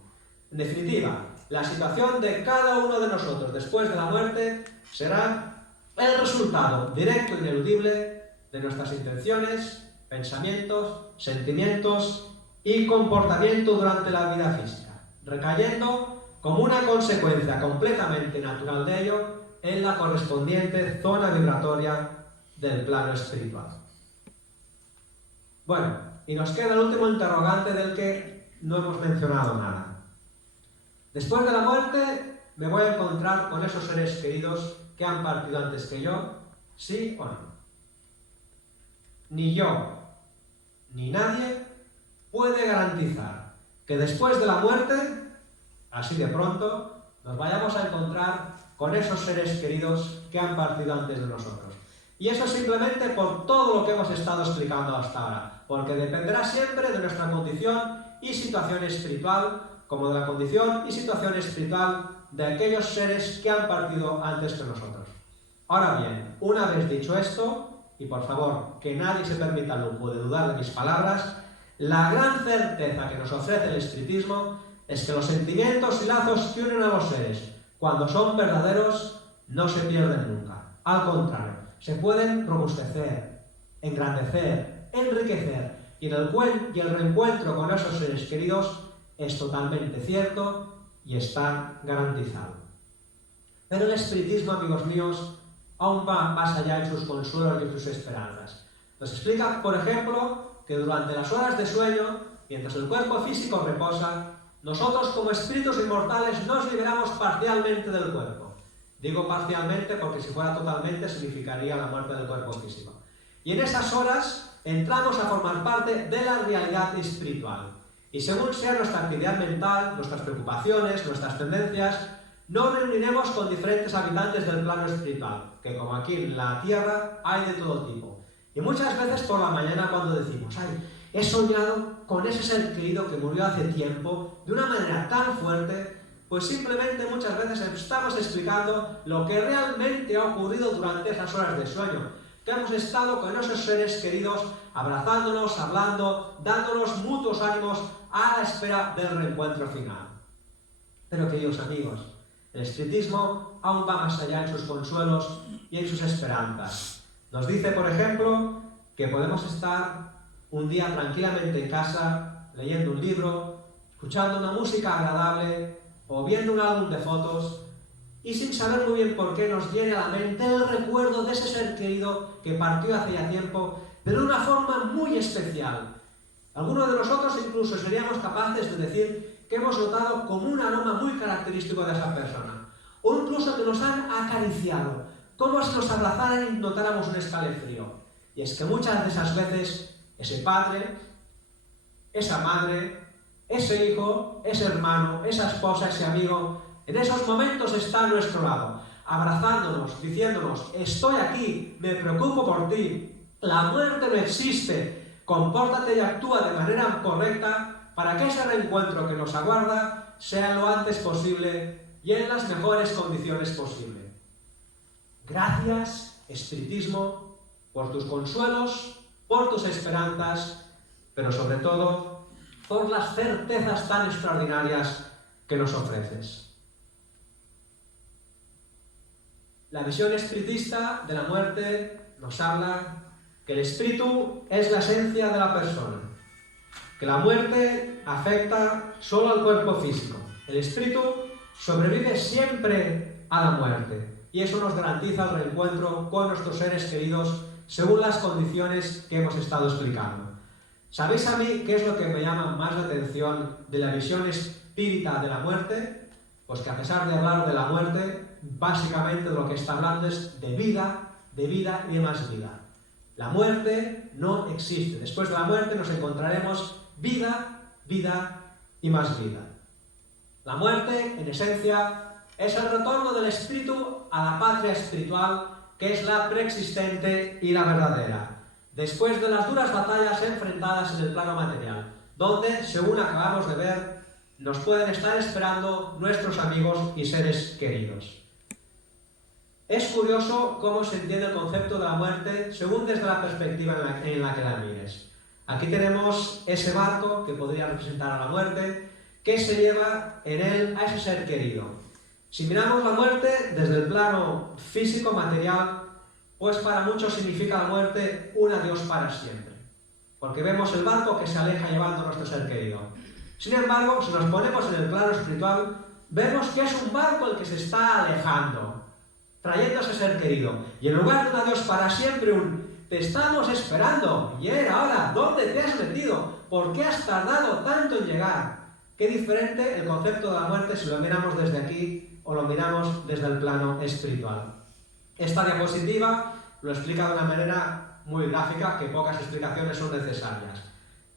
En definitiva, la situación de cada uno de nosotros después de la muerte será el resultado directo e ineludible de nuestras intenciones, pensamientos, sentimientos y comportamiento durante la vida física, recayendo como una consecuencia completamente natural de ello en la correspondiente zona vibratoria del plano espiritual. Bueno, y nos queda el último interrogante del que no hemos mencionado nada. Después de la muerte, ¿me voy a encontrar con esos seres queridos que han partido antes que yo? ¿Sí o no? Ni yo, ni nadie puede garantizar que después de la muerte, así de pronto, nos vayamos a encontrar con esos seres queridos que han partido antes de nosotros. Y eso simplemente por todo lo que hemos estado explicando hasta ahora, porque dependerá siempre de nuestra condición y situación espiritual, como de la condición y situación espiritual de aquellos seres que han partido antes que nosotros. Ahora bien, una vez dicho esto, y por favor, que nadie se permita el lujo de dudar de mis palabras, la gran certeza que nos ofrece el espiritismo es que los sentimientos y lazos que unen a los seres, cuando son verdaderos, no se pierden nunca. Al contrario, se pueden robustecer, engrandecer, enriquecer, y el reencuentro con esos seres queridos es totalmente cierto y está garantizado. Pero el espiritismo, amigos míos, aún va más allá en sus consuelos y en sus esperanzas. Nos explica, por ejemplo, que durante las horas de sueño, mientras el cuerpo físico reposa, nosotros como espíritus inmortales nos liberamos parcialmente del cuerpo. Digo parcialmente porque si fuera totalmente significaría la muerte del cuerpo físico. Y en esas horas entramos a formar parte de la realidad espiritual. Y según sea nuestra actividad mental, nuestras preocupaciones, nuestras tendencias, nos reuniremos con diferentes habitantes del plano espiritual, que como aquí en la Tierra hay de todo tipo. Y muchas veces por la mañana cuando decimos, ¡ay! He soñado con ese ser querido que murió hace tiempo, de una manera tan fuerte, pues simplemente muchas veces estamos explicando lo que realmente ha ocurrido durante esas horas de sueño, que hemos estado con esos seres queridos abrazándonos, hablando, dándonos mutuos ánimos a la espera del reencuentro final. Pero queridos amigos, el espiritismo aún va más allá en sus consuelos y en sus esperanzas. Nos dice, por ejemplo, que podemos estar un día tranquilamente en casa, leyendo un libro, escuchando una música agradable o viendo un álbum de fotos y sin saber muy bien por qué nos viene a la mente el recuerdo de ese ser querido que partió hace ya tiempo, pero de una forma muy especial. Algunos de nosotros incluso seríamos capaces de decir que hemos notado como un aroma muy característico de esa persona, o incluso que nos han acariciado, como si nos abrazaran y notáramos un escalofrío. Y es que muchas de esas veces ese padre, esa madre, ese hijo, ese hermano, esa esposa, ese amigo, en esos momentos está a nuestro lado, abrazándonos, diciéndonos: estoy aquí, me preocupo por ti, la muerte no existe, compórtate y actúa de manera correcta para que ese reencuentro que nos aguarda sea lo antes posible y en las mejores condiciones posibles. Gracias, espiritismo, por tus consuelos, por tus esperanzas, pero sobre todo por las certezas tan extraordinarias que nos ofreces. La visión espiritista de la muerte nos habla que el espíritu es la esencia de la persona, que la muerte afecta solo al cuerpo físico. El espíritu sobrevive siempre a la muerte y eso nos garantiza el reencuentro con nuestros seres queridos según las condiciones que hemos estado explicando. ¿Sabéis a mí qué es lo que me llama más la atención de la visión espírita de la muerte? Pues que a pesar de hablar de la muerte, básicamente de lo que está hablando es de vida y de más vida. La muerte no existe. Después de la muerte nos encontraremos vida y más vida. La muerte, en esencia, es el retorno del espíritu a la patria espiritual, que es la preexistente y la verdadera, después de las duras batallas enfrentadas en el plano material, donde, según acabamos de ver, nos pueden estar esperando nuestros amigos y seres queridos. Es curioso cómo se entiende el concepto de la muerte según desde la perspectiva en la que la mires. Aquí tenemos ese barco que podría representar a la muerte, que se lleva en él a ese ser querido. Si miramos la muerte desde el plano físico, material, pues para muchos significa la muerte un adiós para siempre, porque vemos el barco que se aleja llevando a nuestro ser querido. Sin embargo, si nos ponemos en el plano espiritual, vemos que es un barco el que se está alejando, trayendo a ese ser querido, y en lugar de un adiós para siempre, te estamos esperando, y ahora, ¿dónde te has metido? ¿Por qué has tardado tanto en llegar? Qué diferente el concepto de la muerte si lo miramos desde aquí o lo miramos desde el plano espiritual. Esta diapositiva lo explica de una manera muy gráfica, que pocas explicaciones son necesarias.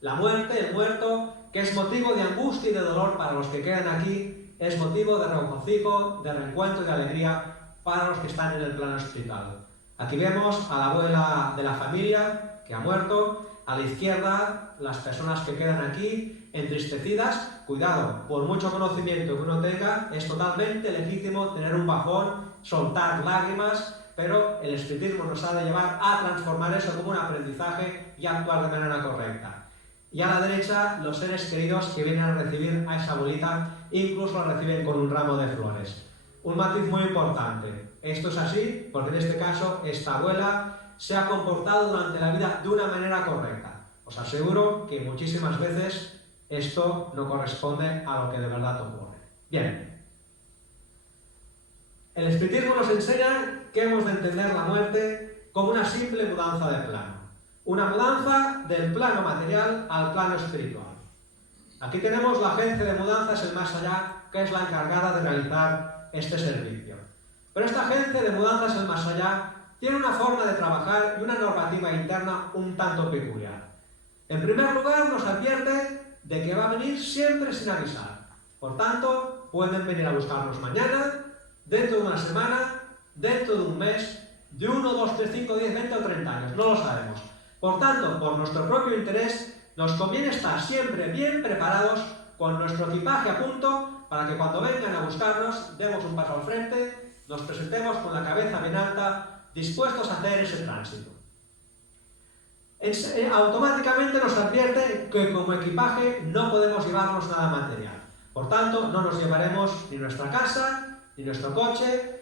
La muerte, el muerto, que es motivo de angustia y de dolor para los que quedan aquí, es motivo de regocijo, de reencuentro y de alegría para los que están en el plano espiritual. Aquí vemos a la abuela de la familia que ha muerto, a la izquierda las personas que quedan aquí entristecidas. Cuidado, por mucho conocimiento que uno tenga, es totalmente legítimo tener un bajón, soltar lágrimas, pero el espiritismo nos ha de llevar a transformar eso como un aprendizaje y actuar de manera correcta. Y a la derecha, los seres queridos que vienen a recibir a esa abuelita, incluso la reciben con un ramo de flores. Un matiz muy importante. Esto es así porque en este caso esta abuela se ha comportado durante la vida de una manera correcta. Os aseguro que muchísimas veces esto no corresponde a lo que de verdad ocurre. Bien. El espiritismo nos enseña que hemos de entender la muerte como una simple mudanza de plano. Una mudanza del plano material al plano espiritual. Aquí tenemos la agencia de mudanzas El Más Allá, que es la encargada de realizar este servicio. Pero esta agencia de mudanzas El Más Allá tiene una forma de trabajar y una normativa interna un tanto peculiar. En primer lugar, nos advierte de que va a venir siempre sin avisar. Por tanto, pueden venir a buscarnos mañana, dentro de una semana, dentro de un mes, de 1, 2, 3, 5, 10, 20 o 30 años, no lo sabemos. Por tanto, por nuestro propio interés, nos conviene estar siempre bien preparados con nuestro equipaje a punto para que cuando vengan a buscarnos, demos un paso al frente, nos presentemos con la cabeza bien alta, dispuestos a hacer ese tránsito. Automáticamente nos advierte que como equipaje no podemos llevarnos nada material. Por tanto, no nos llevaremos ni nuestra casa, ni nuestro coche,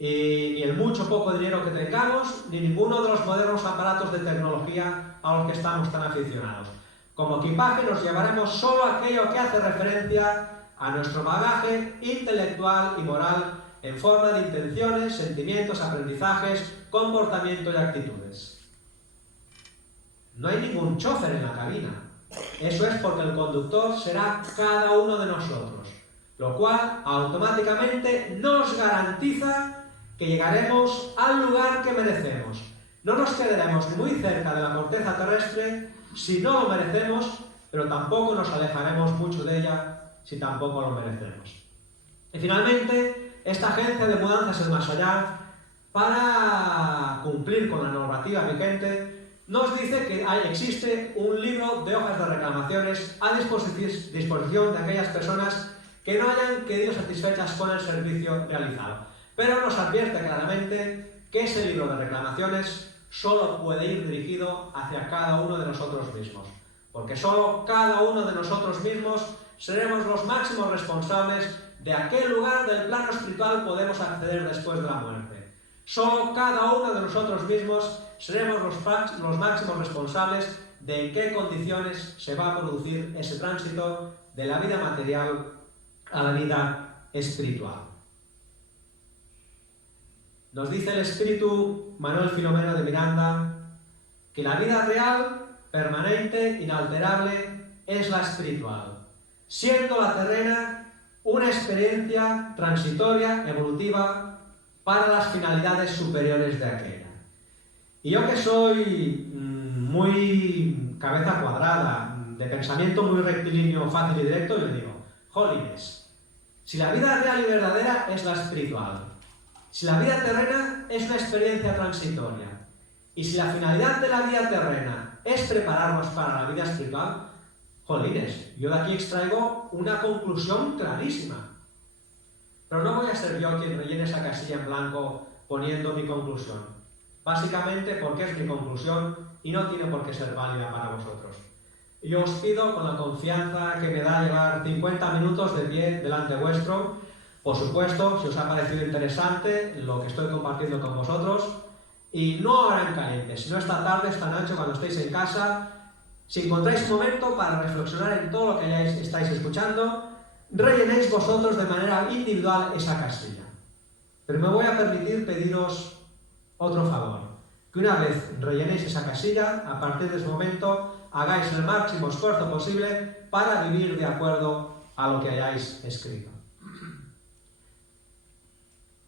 ni el mucho poco dinero que tengamos, ni ninguno de los modernos aparatos de tecnología a los que estamos tan aficionados. Como equipaje nos llevaremos solo aquello que hace referencia a nuestro bagaje intelectual y moral en forma de intenciones, sentimientos, aprendizajes, comportamiento y actitudes. No hay ningún chofer en la cabina. Eso es porque el conductor será cada uno de nosotros, lo cual automáticamente nos garantiza que llegaremos al lugar que merecemos. No nos quedaremos muy cerca de la corteza terrestre si no lo merecemos, pero tampoco nos alejaremos mucho de ella si tampoco lo merecemos. Y finalmente, esta agencia de mudanzas en más allá, para cumplir con la normativa vigente, nos dice que existe un libro de hojas de reclamaciones a disposición de aquellas personas que no hayan quedado satisfechas con el servicio realizado. Pero nos advierte claramente que ese libro de reclamaciones solo puede ir dirigido hacia cada uno de nosotros mismos, porque solo cada uno de nosotros mismos seremos los máximos responsables de a qué lugar del plano espiritual podemos acceder después de la muerte. Solo cada uno de nosotros mismos seremos los máximos responsables de en qué condiciones se va a producir ese tránsito de la vida material a la vida espiritual. Nos dice el espíritu Manuel Filomeno de Miranda que la vida real, permanente, inalterable, es la espiritual, siendo la terrena una experiencia transitoria, evolutiva, para las finalidades superiores de aquella. Y yo que soy muy cabeza cuadrada, de pensamiento muy rectilíneo, fácil y directo, le digo, jolines, si la vida real y verdadera es la espiritual, si la vida terrena es una experiencia transitoria, y si la finalidad de la vida terrena es prepararnos para la vida espiritual, jolines, yo de aquí extraigo una conclusión clarísima. Pero no voy a ser yo quien rellene esa casilla en blanco poniendo mi conclusión. Básicamente porque es mi conclusión y no tiene por qué ser válida para vosotros. Yo os pido, con la confianza que me da llevar 50 minutos de pie delante vuestro, por supuesto, si os ha parecido interesante lo que estoy compartiendo con vosotros, y no ahora en caliente, sino esta tarde, esta noche, cuando estéis en casa, si encontráis un momento para reflexionar en todo lo que estáis escuchando, rellenéis vosotros de manera individual esa casilla. Pero me voy a permitir pediros otro favor, que una vez rellenéis esa casilla, a partir de ese momento hagáis el máximo esfuerzo posible para vivir de acuerdo a lo que hayáis escrito.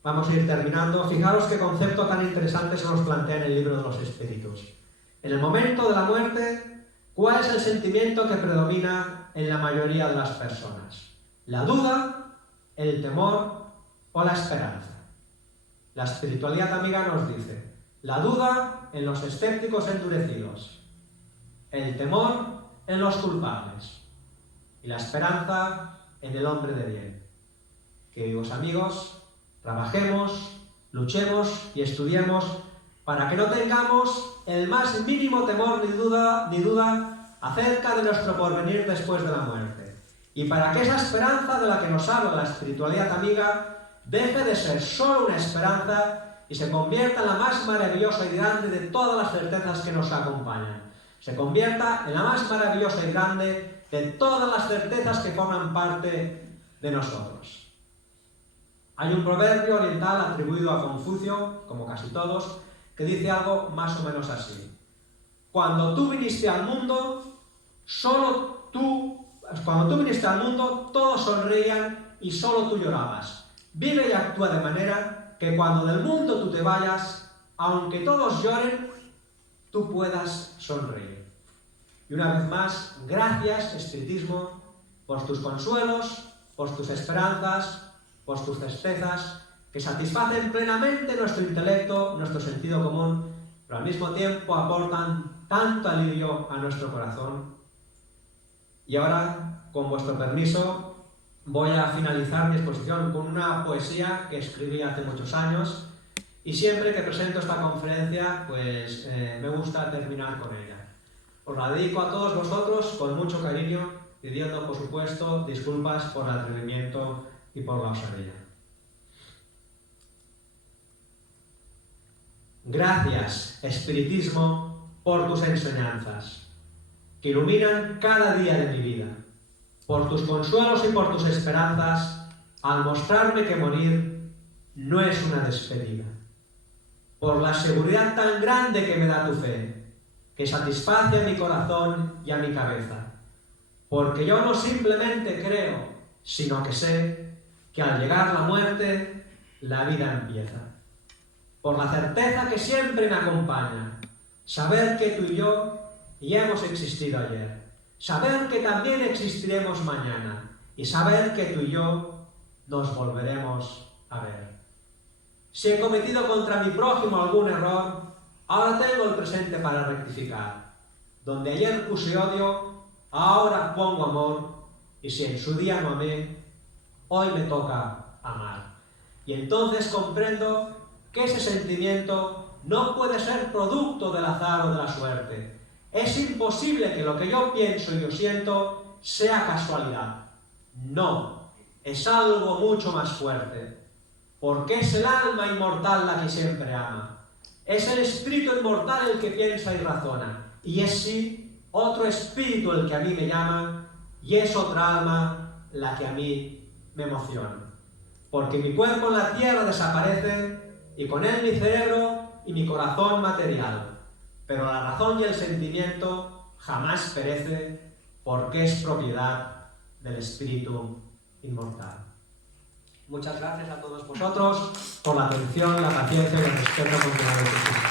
Vamos a ir terminando. Fijaros qué concepto tan interesante se nos plantea en el libro de los Espíritus. En el momento de la muerte, ¿cuál es el sentimiento que predomina en la mayoría de las personas? ¿La duda, el temor o la esperanza? La espiritualidad amiga nos dice, la duda en los escépticos endurecidos, el temor en los culpables y la esperanza en el hombre de bien. Queridos amigos, trabajemos, luchemos y estudiemos para que no tengamos el más mínimo temor ni duda acerca de nuestro porvenir después de la muerte. Y para que esa esperanza de la que nos habla la espiritualidad amiga deje de ser solo una esperanza y se convierta en la más maravillosa y grande de todas las certezas que nos acompañan. Se convierta en la más maravillosa y grande de todas las certezas que forman parte de nosotros. Hay un proverbio oriental atribuido a Confucio, como casi todos, que dice algo más o menos así. Cuando tú viniste al mundo, todos sonreían y solo tú llorabas. Vive y actúa de manera que cuando del mundo tú te vayas, aunque todos lloren, tú puedas sonreír. Y una vez más, gracias, Espiritismo, por tus consuelos, por tus esperanzas, por tus certezas, que satisfacen plenamente nuestro intelecto, nuestro sentido común, pero al mismo tiempo aportan tanto alivio a nuestro corazón. Y ahora, con vuestro permiso, voy a finalizar mi exposición con una poesía que escribí hace muchos años y siempre que presento esta conferencia, pues me gusta terminar con ella. Os la dedico a todos vosotros con mucho cariño, pidiendo, por supuesto, disculpas por el atrevimiento y por la osadía. Gracias, Espiritismo, por tus enseñanzas, que iluminan cada día de mi vida, por tus consuelos y por tus esperanzas, al mostrarme que morir no es una despedida, por la seguridad tan grande que me da tu fe, que satisface a mi corazón y a mi cabeza, porque yo no simplemente creo, sino que sé que al llegar la muerte, la vida empieza. Por la certeza que siempre me acompaña, saber que tú y yo ya hemos existido ayer, saber que también existiremos mañana y saber que tú y yo nos volveremos a ver. Si he cometido contra mi prójimo algún error, ahora tengo el presente para rectificar. Donde ayer puse odio, ahora pongo amor, y si en su día no amé, hoy me toca amar. Y entonces comprendo que ese sentimiento no puede ser producto del azar o de la suerte. Es imposible que lo que yo pienso y yo siento sea casualidad. No, es algo mucho más fuerte. Porque es el alma inmortal la que siempre ama. Es el espíritu inmortal el que piensa y razona. Y es sí otro espíritu el que a mí me llama, y es otra alma la que a mí me emociona. Porque mi cuerpo en la tierra desaparece, y con él mi cerebro y mi corazón material. Pero la razón y el sentimiento jamás perece, porque es propiedad del espíritu inmortal. Muchas gracias a todos vosotros por la atención, la paciencia y el respeto con que me habéis escuchado.